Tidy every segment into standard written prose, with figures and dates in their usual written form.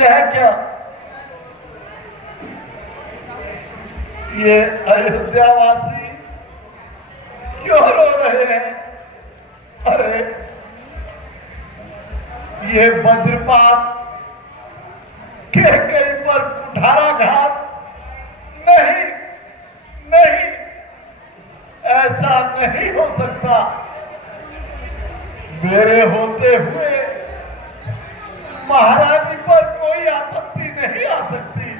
यह क्या? ये अयोध्यावासी क्यों रो रहे हैं? अरे ये वज्रपात के कहीं पर कुठाराघात नहीं, नहीं, ऐसा नहीं हो सकता। मेरे होते हुए महारानी पर कोई आपत्ति नहीं आ सकती,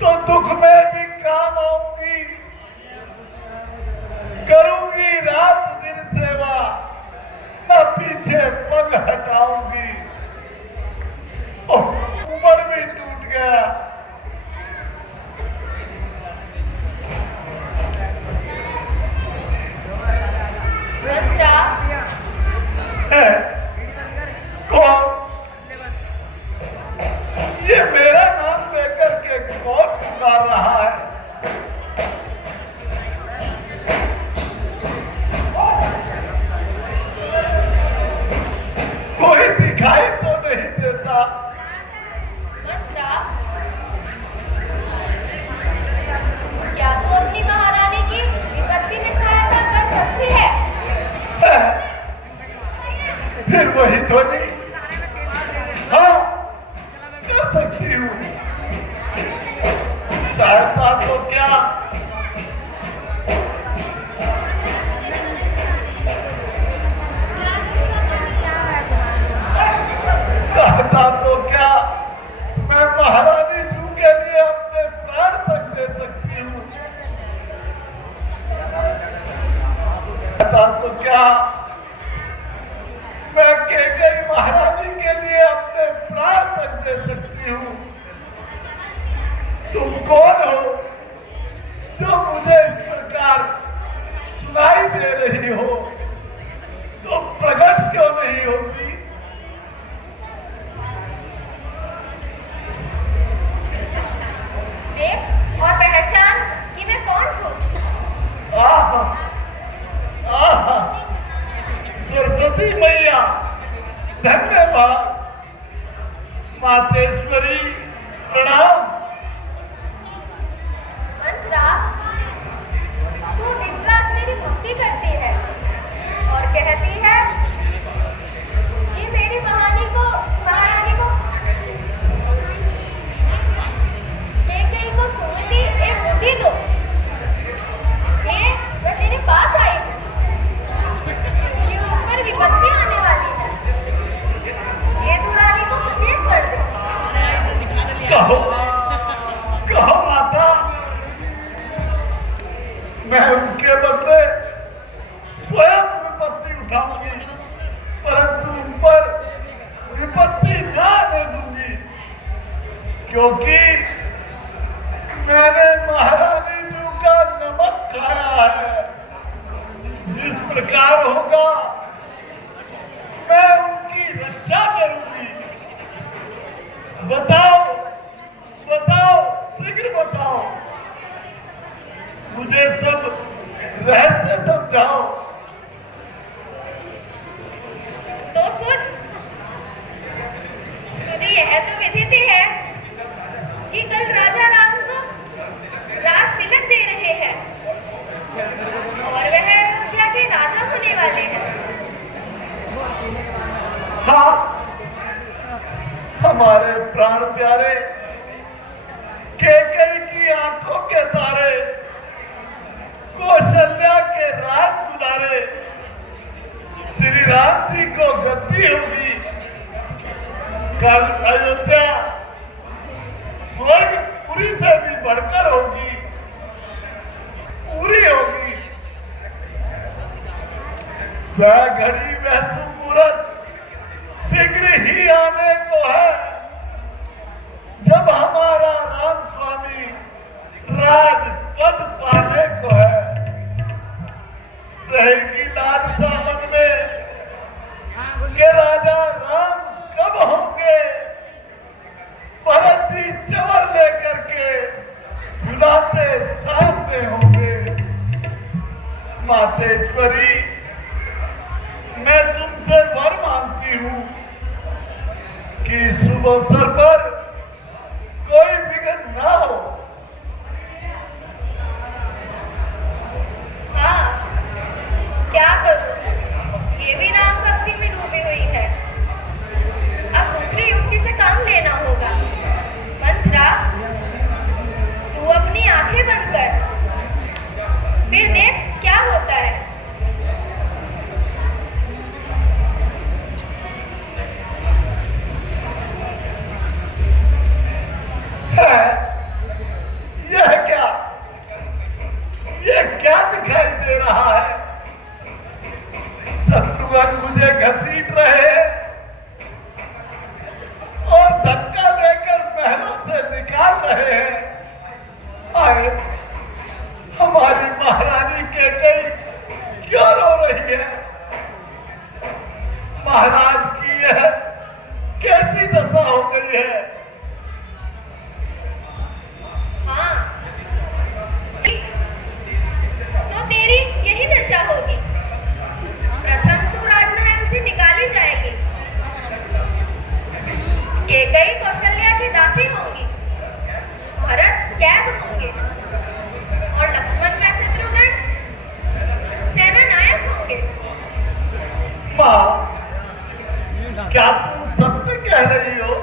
तो दुख में भी काम आऊंगी, करूंगी रात दिन सेवा, न पीछे पग हटाऊंगी। ऊपर भी टूट गया। कौन? ये मेरा नाम लेकर के कौन पुकार रहा है? कोई दिखाई तो नहीं देता। क्या तू अपनी महारानी की विपत्ति में सहायता कर सकती है? फिर वही ध्वनि, हाँ कर सकती हूँ। सहायता तो क्या, सहायता तो क्या, मैं महारानी जू के लिए अपने प्राण तक दे सकती हूँ। सहायता तो क्या, मैं कैकेयी महारानी के लिए अपने प्राण तक दे सकती हूँ। तुम कौन हो जो मुझे इस प्रकार सुनाई दे रही हो? तो प्रकट क्यों नहीं होती? देख और पहचान कि मैं कौन हूँ। आहा, आहा, सरस्वती मैया, धन्यवाद। मातेश्वरी प्रणाम। मंत्रा, तू दिन रात मेरी भक्ति करती है और कहती है कि मेरी महारानी को कैकेयी को सुमति एक बुद्धि दो। मैं तेरे पास आई हूँ, उसके ऊपर विपत्ति आने वाली है। ये दुरानी को सचेत कर दो। कहो, कहो माता, मैं उनके बदले स्वयं विपत्ति उठाऊंगी, परंतु उन पर विपत्ति न आने दूंगी, क्योंकि मैंने महारानी जी का नमक खाया है। जिस प्रकार होगा मैं उनकी रक्षा करूंगी। बताओ, बताओ, शीघ्र बताओ, मुझे सब रहस्य समझाओ। तो सुन, तुझे यह तो विदित है कि कल राजा राम को राज तिलक दे रहे हैं और वह अयोध्या के राजा होने वाले हैं। हाँ, हमारे प्राण प्यारे कैकेयी की आंखों के तारे, कौशल्या के राज दुलारे श्री राम जी को गद्दी होगी। कल अयोध्या स्वर्गपुरी से भी बढ़कर होगी, पूरी होगी। वह घड़ी, वह सुमुहूर्त शीघ्र ही आने को है, जब हमारा राम स्वामी राज पद पाने को है। रहेगी लालसा मन में कि राजा राम कब होंगे। भरत जी चवर लेकर के बुलाते सामने होंगे। मातेश्वरी, मैं तुमसे वर मांगती हूँ कि शुभ अवसर पर कोई विघ्न ना हो। हाँ, क्या करूं? ये भी राम भक्ति में डूबी हुई है। अब दूसरी युक्ति से काम लेना होगा। मंत्रा, तू अपनी आंखें बंद कर, फिर देख क्या होता है। यह क्या दिखाई दे रहा है? शत्रुघ्न मुझे घसीट रहे हैं और धक्का देकर महलों से निकाल रहे हैं। आए, हमारी महारानी कैकेयी क्यों रो रही है? महाराज की यह कैसी दशा हो गई है? हाँ, तो तेरी यही दशा होगी। प्रथम तू राजमहल से निकाली जाएगी, कैकेयी कौशल्या की दासी होंगी, भरत कैद होंगे और लक्ष्मण व शत्रुघ्न सेना नायक होंगे। माँ, क्या तुम सत्य कह रही हो?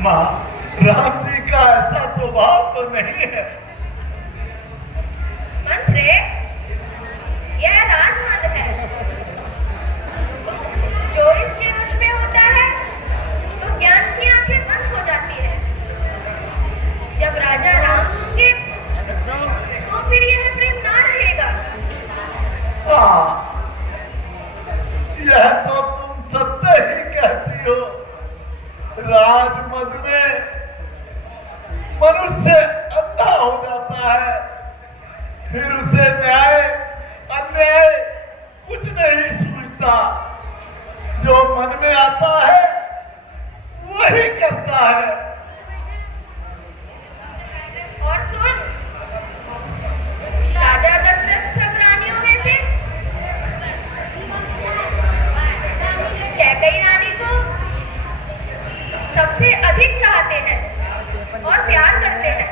माँ, राम जी का ऐसा स्वभाव तो नहीं है। मंत्रे, यह राजमहल है। जो इसके वश में होता है तो ज्ञान की आंखें बंद हो जाती है। जब राजा राम होंगे तो फिर यह प्रेम ना रहेगा। हाँ, यह तो तुम सत्य ही कहती हो। राजमद में मनुष्य अंधा हो जाता है, फिर उसे न्याय अन्याय कुछ नहीं सूझता। जो मन में आता है वही करता है। और सुन, राजा दशरथ सब रानियों में से कैकेयी रानी को सबसे अधिक चाहते हैं और प्यार करते हैं।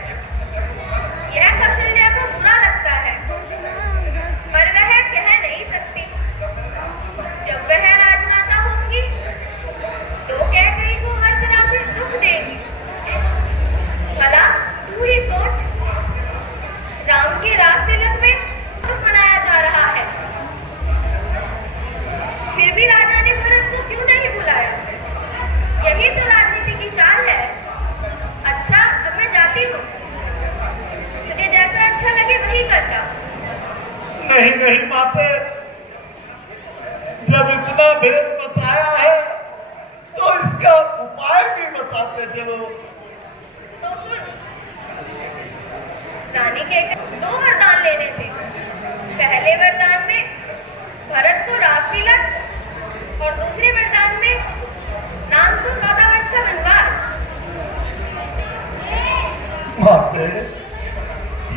यह कौशल्या को बुरा लगता है, पर वह कह नहीं सकती। जब वह राजमाता होंगी तो कैकेयी को हर तरह से दुख देगी। भला तू ही सोच, राम के राज तिलक में दुख मनाया जा रहा है, फिर भी राजा ने भरत को क्यों नहीं बुलाया? यही तो राजनीति की चाल है। अच्छा, अब मैं जाती हूँ। तुझे जैसा अच्छा लगे वही करना। नहीं नहीं माते, जब इतना भेद बताया है तो इसका उपाय भी बताते चलो। तो सुन, रानी के 2 वरदान लेने थे। पहले वरदान में भरत को राज तिलक और दूसरे वरदान में राम को 14 वर्ष का वनवास। माते,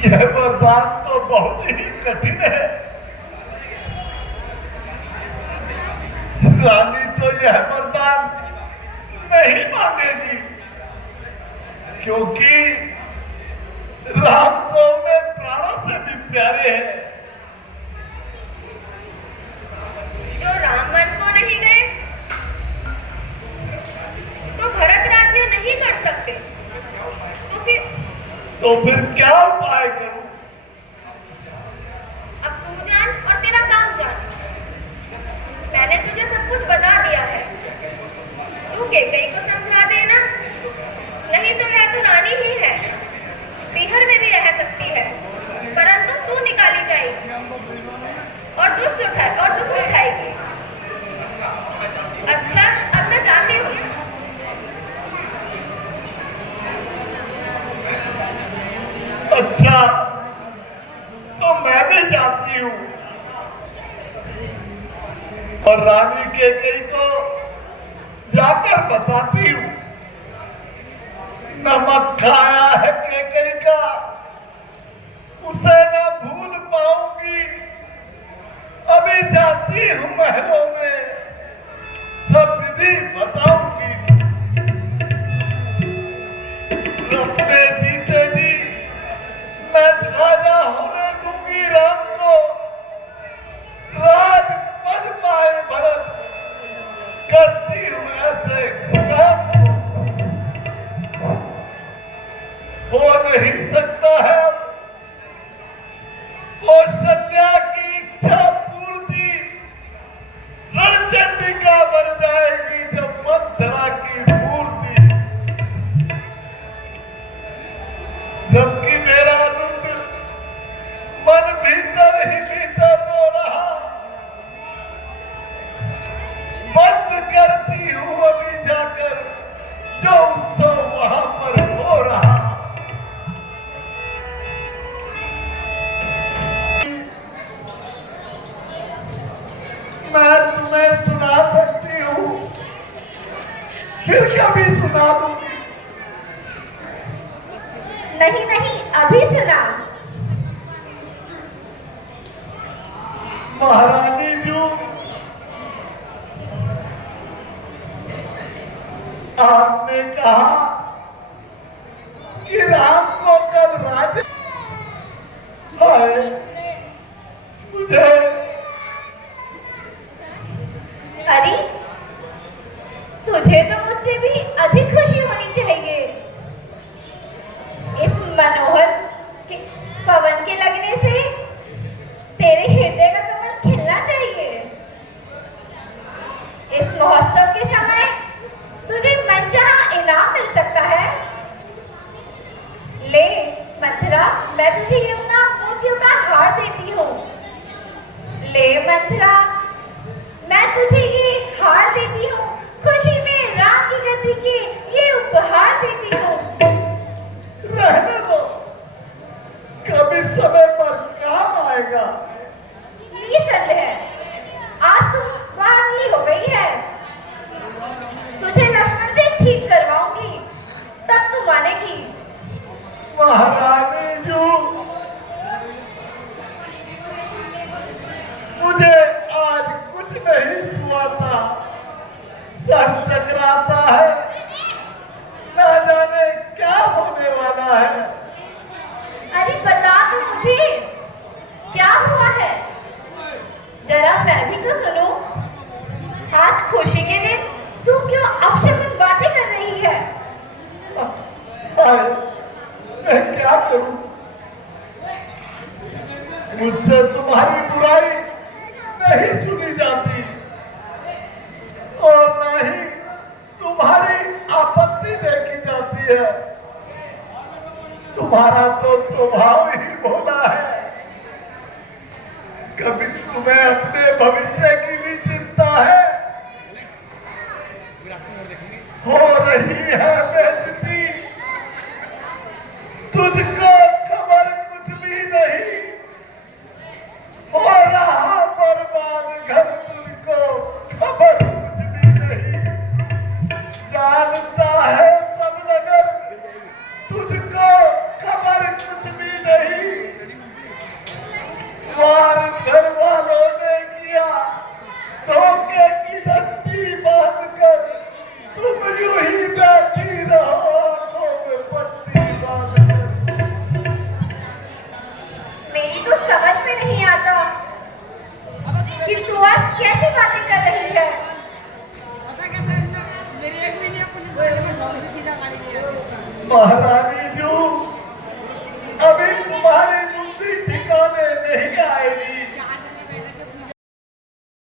यह वरदान तो बहुत ही कठिन है। रानी तो यह वरदान नहीं मांगेगी, क्योंकि राम तो उन्हें प्राणों से भी प्यारे हैं। जो राम मन को नहीं गए तो भरत राज्य नहीं कर सकते। तो फिर क्या उपाय करूं? अब तू जान और तेरा काम जान। मैंने तुझे सब कुछ बता दिया है। तू कैकेयी को समझा देना, नहीं तो यह तो रानी ही है, पीहर में भी रह सकती है, परंतु तू निकाली जाएगी और दुख उठाएगी। अच्छा, अब मैं जाती हूँ। अच्छा, तो मैं भी जाती हूँ और रानी कैकेयी को जाकर बताती हूँ। नमक खाया है कैकेयी का, उसे न भूल पाऊंगी। अभी जाती हूँ महलों में, सब फिर कभी सुना दूंगी। नहीं नहीं, अभी सुना। महारानी जी, आपने कहा कि राम को कल राज्य हाय, मुझे अरे, तुझे तो मुझसे भी अधिक खुशी होनी चाहिए। इस मनोहर पवन के लगने से तेरे हृदय का कमल खिलना चाहिए। इस महोत्सव के समय तुझे मनचाहा इनाम मिल सकता है। ले मंथरा, मैं तुझे ये अपना मोतियों का हार देती हूँ। ले मंथरा, मैं तुझे ये हार देती हूँ। खुशी में राम की गद्दी के ये उपहार देती हूँ। रहने दो, कभी समय पर काम आएगा। निसंदेह आज तुम वाहनी हो गई है। तुझे लक्ष्मण से ठीक करवाऊंगी, तब तू मानेगी। महारानी जी, मुझे आज कुछ नहीं हुआ था, सर चकराता है, ना जाने क्या होने वाला है। अरे बता तो मुझे, क्या हुआ है? जरा मैं भी तो सुनूं। आज खुशी के दिन तू क्यों अपशकुन बातें कर रही है? हाय, मैं क्या करूं? मुझसे तुम्हारी बुराई नहीं सुनी जाती और न ही तुम्हारी आपत्ति देखी जाती है। तुम्हारा तो स्वभाव ही भोला है। कभी तुम्हें अपने भविष्य की भी चिंता है। हो रही है बेइज्जती, तुझको खबर कुछ भी नहीं। हो रहा बर्बाद घर, तुझको खबर कुछ भी नहीं। जानता है सब नगर, तुझको खबर कुछ भी नहीं। वार घर वालों ने किया, धोखे की रस्सी बांधकर तुम यूं ही बैठी रहो, आंखों में पट्टी बांधकर। मेरी तो समझ में नहीं आता कि तू आज कैसी बातें कर रही है। महारानी जी,